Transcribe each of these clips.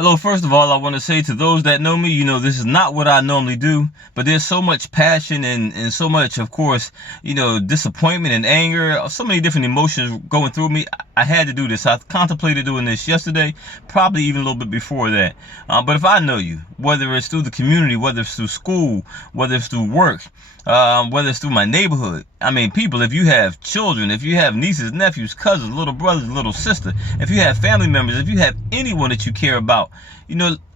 Hello, first of all, I want to say to those that know me, this is not what I normally do, but there's so much passion and so much, of course, disappointment and anger, so many different emotions going through me. I had to do this. I contemplated doing this yesterday, probably even a little bit before that. But if I know you, whether it's through the community, whether it's through school, whether it's through work, whether it's through my neighborhood, people, if you have children, if you have nieces, nephews, cousins, little brothers, little sister, if you have family members, if you have anyone that you care about,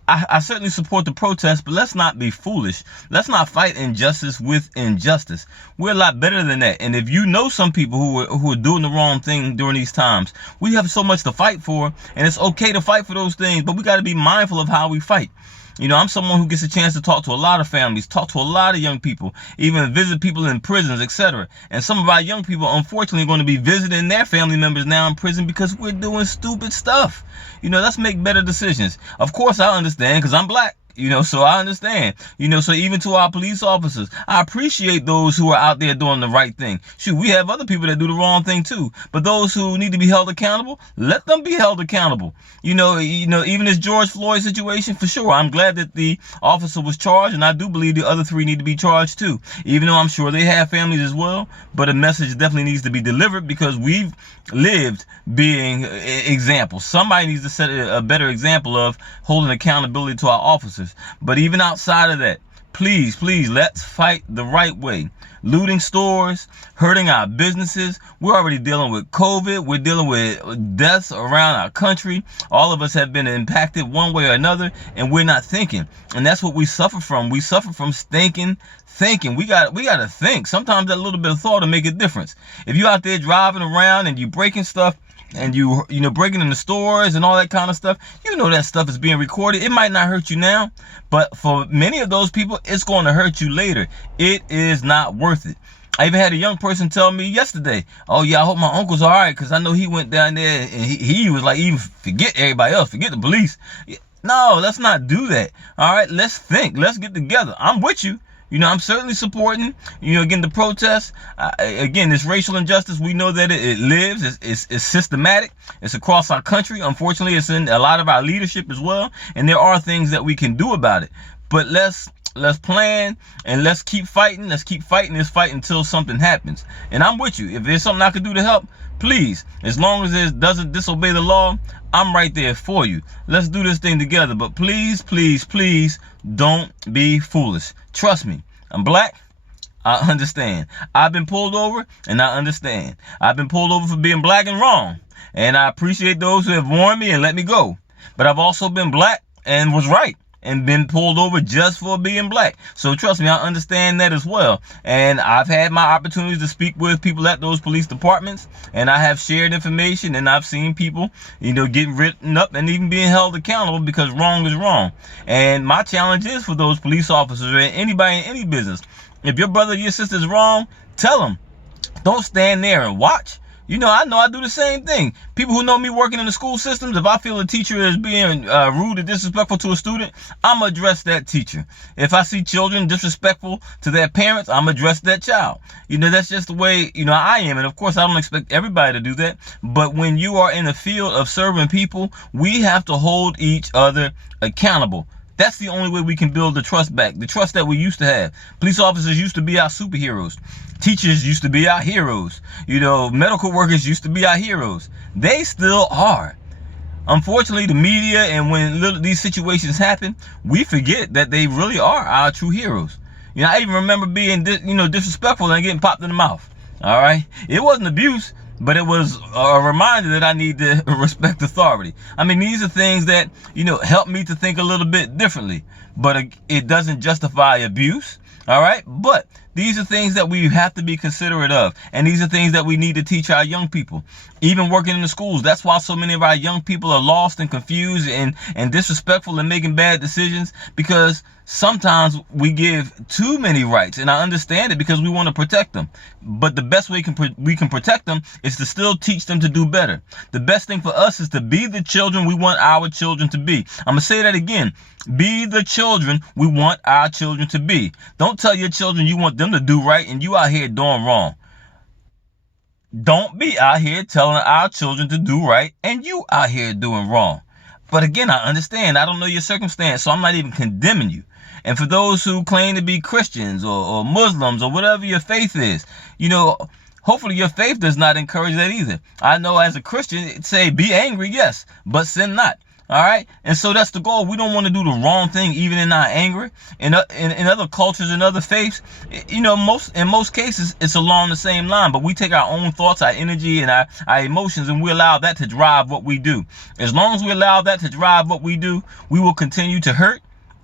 I certainly support the protest, but let's not be foolish. Let's not fight injustice with injustice. We're a lot better than that. And if you know some people who are doing the wrong thing during these times, we have so much to fight for, and it's okay to fight for those things, but we got to be mindful of how we fight. I'm someone who gets a chance to talk to a lot of families, talk to a lot of young people, even visit people in prisons, etc. And some of our young people, unfortunately, are going to be visiting their family members now in prison because we're doing stupid stuff. Let's make better decisions. Of course, I understand because I'm black. So I understand. So even to our police officers, I appreciate those who are out there doing the right thing. Shoot, we have other people that do the wrong thing too. But those who need to be held accountable, let them be held accountable. Even this George Floyd situation, for sure, I'm glad that the officer was charged, and I do believe the other three need to be charged too. Even though I'm sure they have families as well, but a message definitely needs to be delivered because we've lived being examples. Somebody needs to set a better example of holding accountability to our officers. But even outside of that, please, let's fight the right way. Looting stores, hurting our businesses. We're already dealing with COVID. We're dealing with deaths around our country. All of us have been impacted one way or another, and we're not thinking. And that's what we suffer from. We suffer from stinking thinking. We got to think. Sometimes that little bit of thought will make a difference. If you're out there driving around and you breaking stuff, and you breaking in the stores and all that kind of stuff, that stuff is being recorded. It might not hurt you now, but for many of those people, it's going to hurt you later. It is not worth it. I even had a young person tell me yesterday, oh yeah, I hope my uncle's all right, because I know he went down there and he was like, even forget everybody else, forget the police. No, let's not do that. All right, let's think. Let's get together. I'm with you. I'm certainly supporting, again, the protests. Again, this racial injustice, we know that it lives. It's systematic. It's across our country. Unfortunately, it's in a lot of our leadership as well. And there are things that we can do about it. But let's plan and let's keep fighting. Let's keep fighting this fight until something happens. And I'm with you. If there's something I can do to help, please, as long as it doesn't disobey the law, I'm right there for you. Let's do this thing together. But please, don't be foolish. Trust me, I'm black. I understand. I've been pulled over, and I understand. I've been pulled over for being black and wrong. And I appreciate those who have warned me and let me go. But I've also been black and was right, and been pulled over just for being black. So trust me, I understand that as well. And I've had my opportunities to speak with people at those police departments, and I have shared information, and I've seen people, getting written up and even being held accountable because wrong is wrong. And my challenge is for those police officers or anybody in any business, if your brother or your sister is wrong, tell them. Don't stand there and watch. I know I do the same thing. People who know me working in the school systems, if I feel a teacher is being rude or disrespectful to a student, I'm going to address that teacher. If I see children disrespectful to their parents, I'm going to address that child. That's just the way, I am. And of course, I don't expect everybody to do that. But when you are in the field of serving people, we have to hold each other accountable. That's the only way we can build the trust back, the trust that we used to have. Police officers used to be our superheroes. Teachers used to be our heroes. Medical workers used to be our heroes. They still are. Unfortunately, the media, and when these situations happen, we forget that they really are our true heroes. I even remember being, disrespectful and getting popped in the mouth. All right. It wasn't abuse, but it was a reminder that I need to respect authority. These are things that, help me to think a little bit differently, but it doesn't justify abuse. All right. But these are things that we have to be considerate of. And these are things that we need to teach our young people. Even working in the schools. That's why so many of our young people are lost and confused and disrespectful and making bad decisions, because sometimes we give too many rights. And I understand it because we want to protect them. But the best way we can protect them is to still teach them to do better. The best thing for us is to be the children we want our children to be. I'm going to say that again. Be the children we want our children to be. Don't tell your children you want them to do right and you out here doing wrong. Don't be out here telling our children to do right and you out here doing wrong. But again, I understand. I don't know your circumstance, so I'm not even condemning you. And for those who claim to be Christians or Muslims or whatever your faith is, hopefully your faith does not encourage that either. I know as a Christian, it say be angry, yes, but sin not. All right. And so that's the goal. We don't want to do the wrong thing, even in our anger. In other cultures and other faiths, in most cases, it's along the same line. But we take our own thoughts, our energy, and our emotions, and we allow that to drive what we do. As long as we allow that to drive what we do, we will continue to hurt,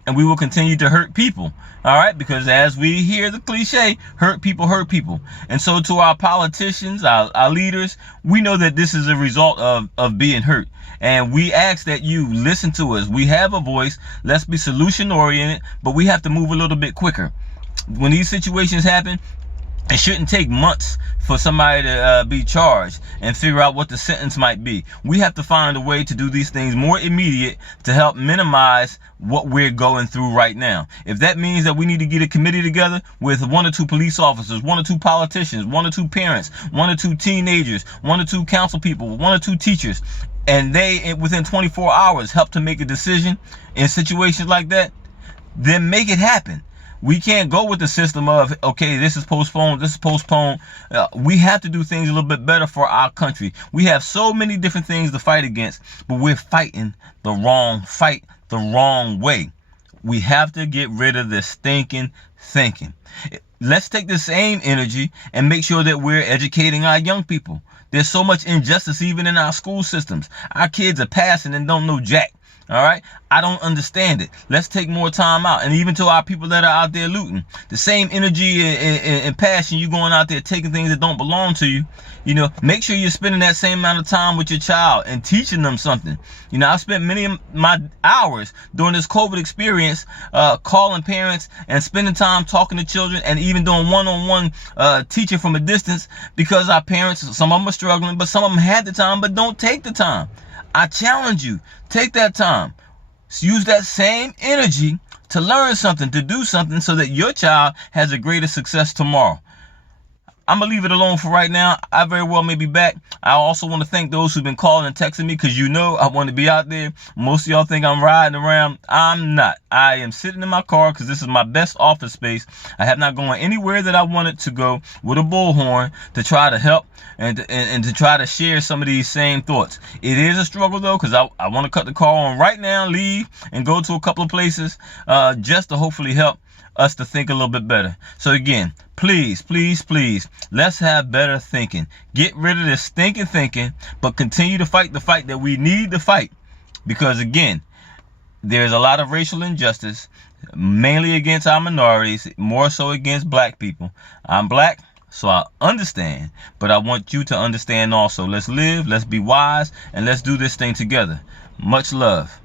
and we will continue to hurt people. All right, because as we hear the cliche, hurt people hurt people. And so to our politicians, our leaders, we know that this is a result of being hurt. And we ask that you listen to us. We have a voice. Let's be solution oriented, but we have to move a little bit quicker. When these situations happen, it shouldn't take months for somebody to be charged and figure out what the sentence might be. We have to find a way to do these things more immediate to help minimize what we're going through right now. If that means that we need to get a committee together with 1 or 2 police officers, 1 or 2 politicians, 1 or 2 parents, 1 or 2 teenagers, 1 or 2 council people, 1 or 2 teachers, and they within 24 hours help to make a decision in situations like that, then make it happen. We can't go with the system of, okay, this is postponed, this is postponed. We have to do things a little bit better for our country. We have so many different things to fight against, but we're fighting the wrong fight the wrong way. We have to get rid of this stinking thinking. Let's take the same energy and make sure that we're educating our young people. There's so much injustice even in our school systems. Our kids are passing and don't know jack. All right. I don't understand it. Let's take more time out. And even to our people that are out there looting, the same energy and passion you going out there taking things that don't belong to you, make sure you're spending that same amount of time with your child and teaching them something. I spent many of my hours during this COVID experience calling parents and spending time talking to children and even doing one-on-one teaching from a distance, because our parents, some of them are struggling, but some of them had the time but don't take the time. I challenge you, take that time. Use that same energy to learn something, to do something so that your child has a greater success tomorrow. I'm going to leave it alone for right now. I very well may be back. I also want to thank those who've been calling and texting me, because I want to be out there. Most of y'all think I'm riding around. I'm not. I am sitting in my car because this is my best office space. I have not gone anywhere that I wanted to go with a bullhorn to try to help and to try to share some of these same thoughts. It is a struggle, though, because I want to cut the car on right now, leave, and go to a couple of places just to hopefully help us to think a little bit better. So again, please, please, please, let's have better thinking. Get rid of this stinking thinking, but continue to fight the fight that we need to fight. Because again, there's a lot of racial injustice, mainly against our minorities, more so against black people. I'm black, so I understand, but I want you to understand also. Let's live, let's be wise, and let's do this thing together. Much love.